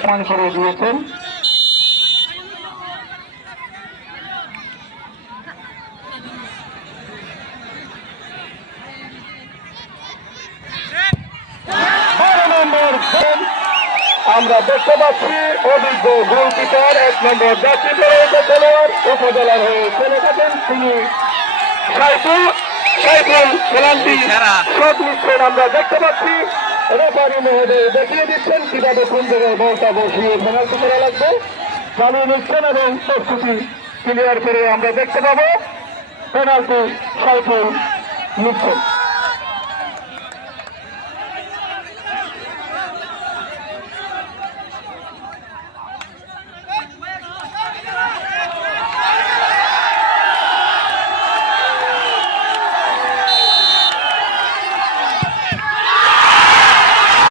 প্রমাণ করে দিয়েছেন। আমরা দেখতে পাচ্ছি অভিজ্ঞ গোলকিপার 1 নম্বর জাতীয় খেলোয়াড় উপজেলার হয়ে খেলে থাকেন তিনি সাইফুল খেলাটি শট নিচ্ছেন আমরা দেখতে পাচ্ছি। রেফারি মহোদয় দেখিয়ে দিচ্ছেন কিভাবে কোন জায়গায় বলটা বসিয়ে পেনাল্টি করা লাগবে, চালিয়ে নিচ্ছেন এবং প্রস্তুতি ক্লিয়ার করে আমরা দেখতে পাবো পেনাল্টি সাইফুল নিচ্ছেন।